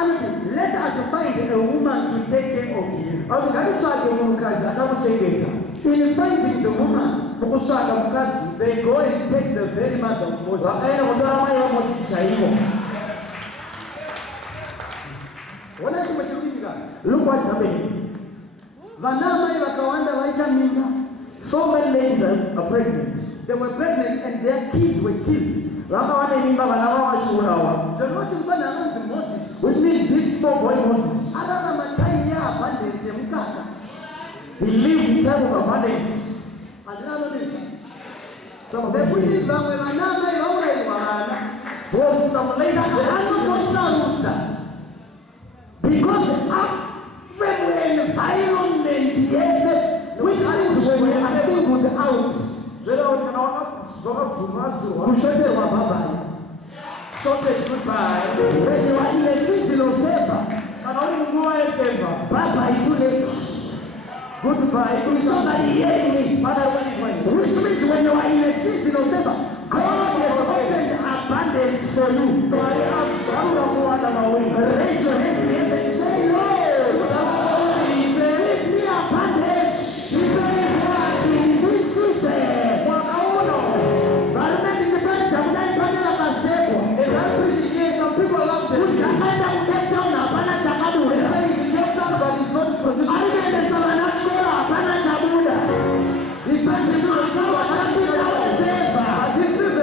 And let us find a woman to take care of you. In finding the woman, they go and take the very mother of Moses. Look what's happening. So many ladies are pregnant. They were pregnant and their kids were killed. The Lord announced Moses, which means this small boy Moses, he lived in time of abundance. So they put it down was some ladies because when we're in environment, which means when we are singled out, goodbye. When you are in a season of favor, Baba, you late. Goodbye. Is somebody hearing me? Which means when you are in a season of favor, God has opened abundance for you. Raise your hand to heaven and say, Lord, give me abundance. In this season. Some people love this. This is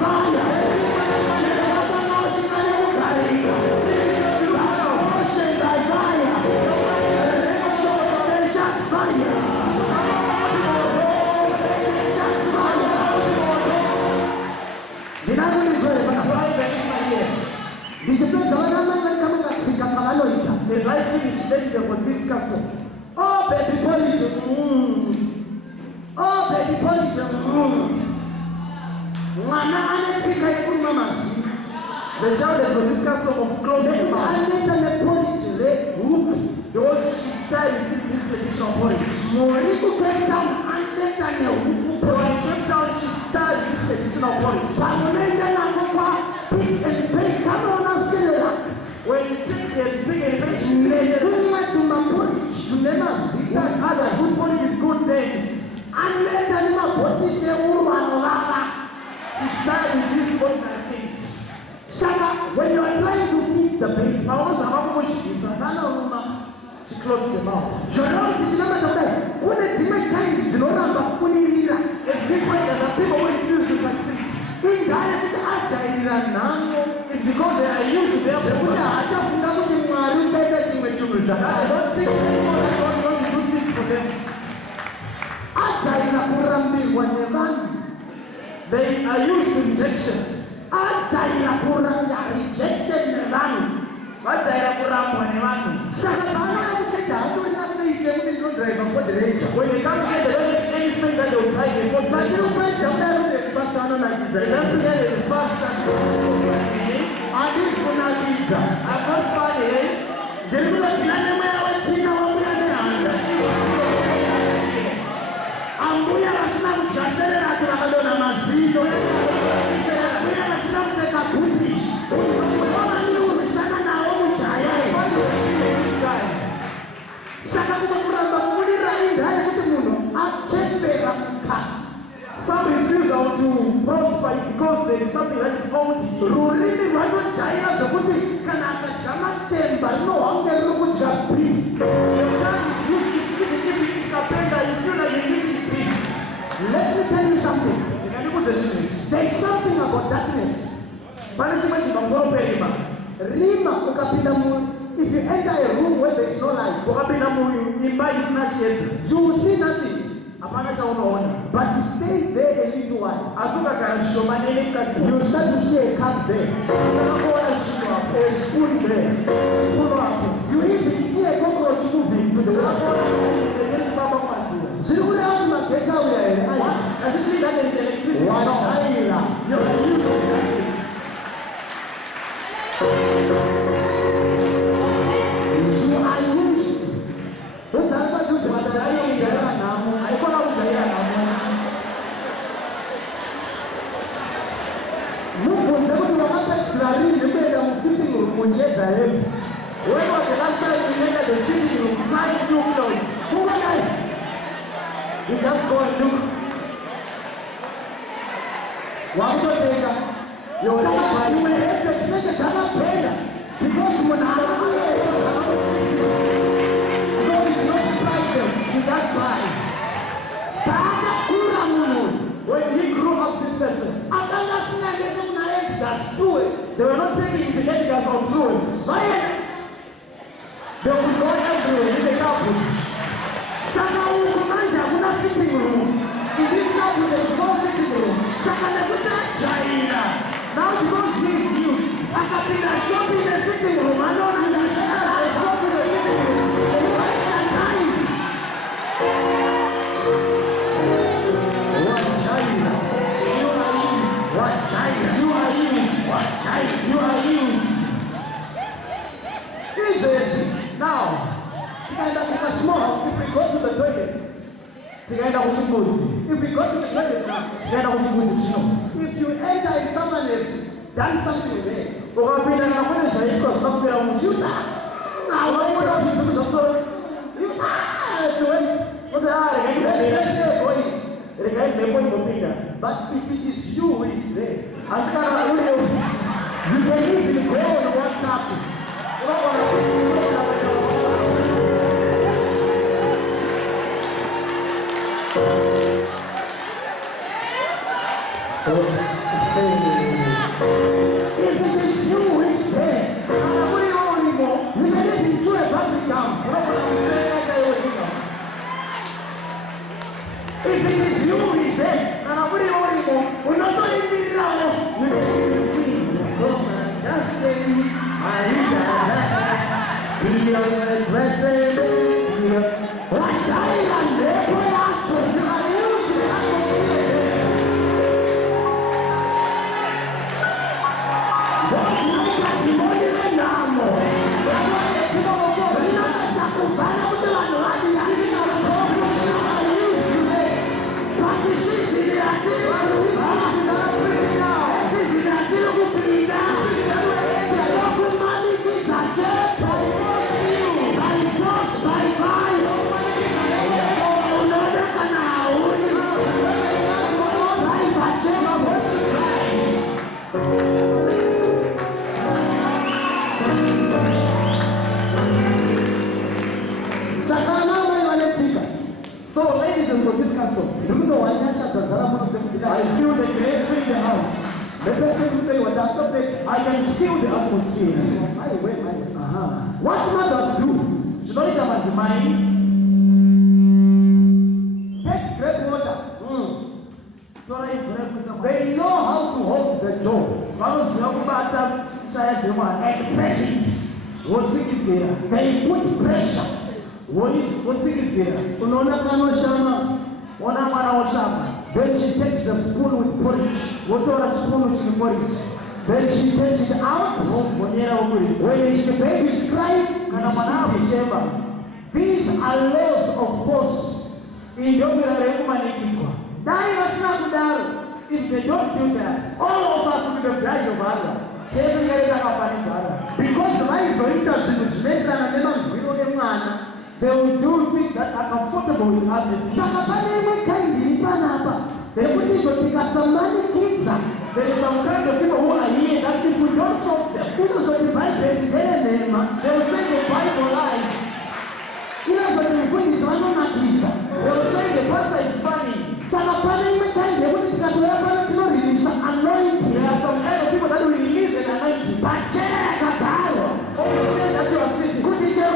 fire. As I finish, then they will discuss it. Oh, baby boy, oh, baby boy, The child has a discussion of closing the mouth. The word she started with this traditional porridge. When he came down, she started this traditional porridge. When you take the big and big, she says, other good porridge with good names. She started with this ordinary things. When you are trying to feed the baby, she closed the mouth. it's different as people who refuse to succeed. It's because they are used to their I don't think anyone is going to do things for them. They are used to rejection. When they come here, they don't have anything that they will try to put back. They don't fast and I'm not funny. Some refuse to prosper because there is something that is old. Let me tell you something. There is something about darkness. If you enter a room where there is no light, you will see nothing. But you stay there a little while. You start to see a cup there, a spoon there. You even see a cockroach moving to the water. When was the last time you made the fitting room? Trying new clothes. You just go and look. You will you just buy. When he grew up this person, they were not taking the editors on truants. They will be going everywhere in the carpet. In this carpet there is no sitting room. Now because he is used, I have been shopping the sitting room. I don't understand. I shop in the sitting room. What's that time? What China? You are used. What China? You are used. What China? You are used. Now, if we go to the toilet, if we go to the toilet now, if you enter in someone else, done something there, you but if it is you who is there, you can even go on WhatsApp. Oh, I feel the grace in the house. I can feel the atmosphere. What mothers do? Zvinoita madzimai. Take great water. They know how to hold the jaw. Vanoziva kubata chaya dzemwana and press it. Wotsikidzira. They put pressure. Wotsikidzira. Unoona kanoshama. Ona mwana woshama. Then she takes the spoon with porridge. Wotora spoon with porridge. Then she takes it out. When the baby is crying, these are laws of force. If they don't do that, all of us will be the bride of Allah. Because they will do things that are comfortable with us as kids. There is some kind of people who are here that if we don't trust them, they will say the Bible lies. They will say the pastor is funny. There are some kind of people that will release an anointing. But say that you are sitting. Because you are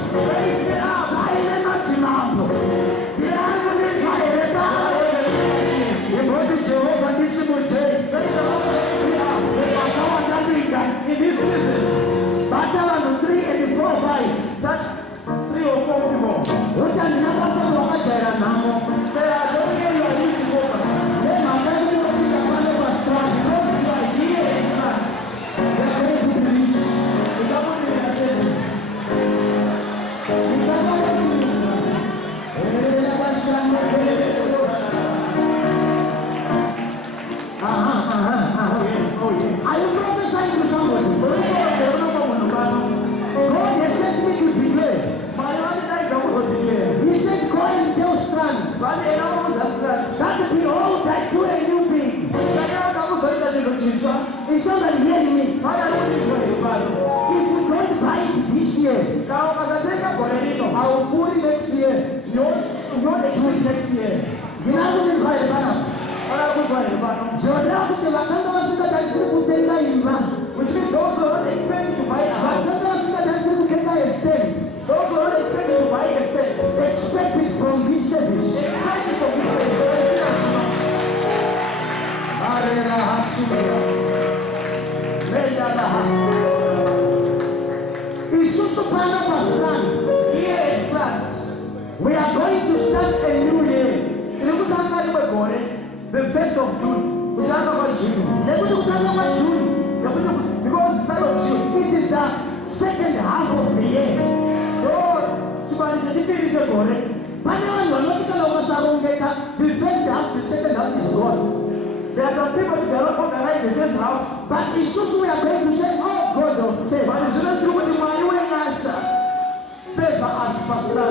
here. Is somebody hearing me? If you don't buy it this year, I will put it next year. Yours next year. You know what is right now? Which means those who are not expecting to buy a house. Those who are not expecting to buy a estate. Expect it from this service. Expect it from this service. Because the start of June, it is the second half of the year. Oh, chipani chipiri chegore. Pane vanhu vanotikana ukasarongeka, the first half, the second half is gone. There are some people who cannot organize the first half, but isusu we are going to say, oh God of favor. But it's not true with the money we answer. Favor as pastor.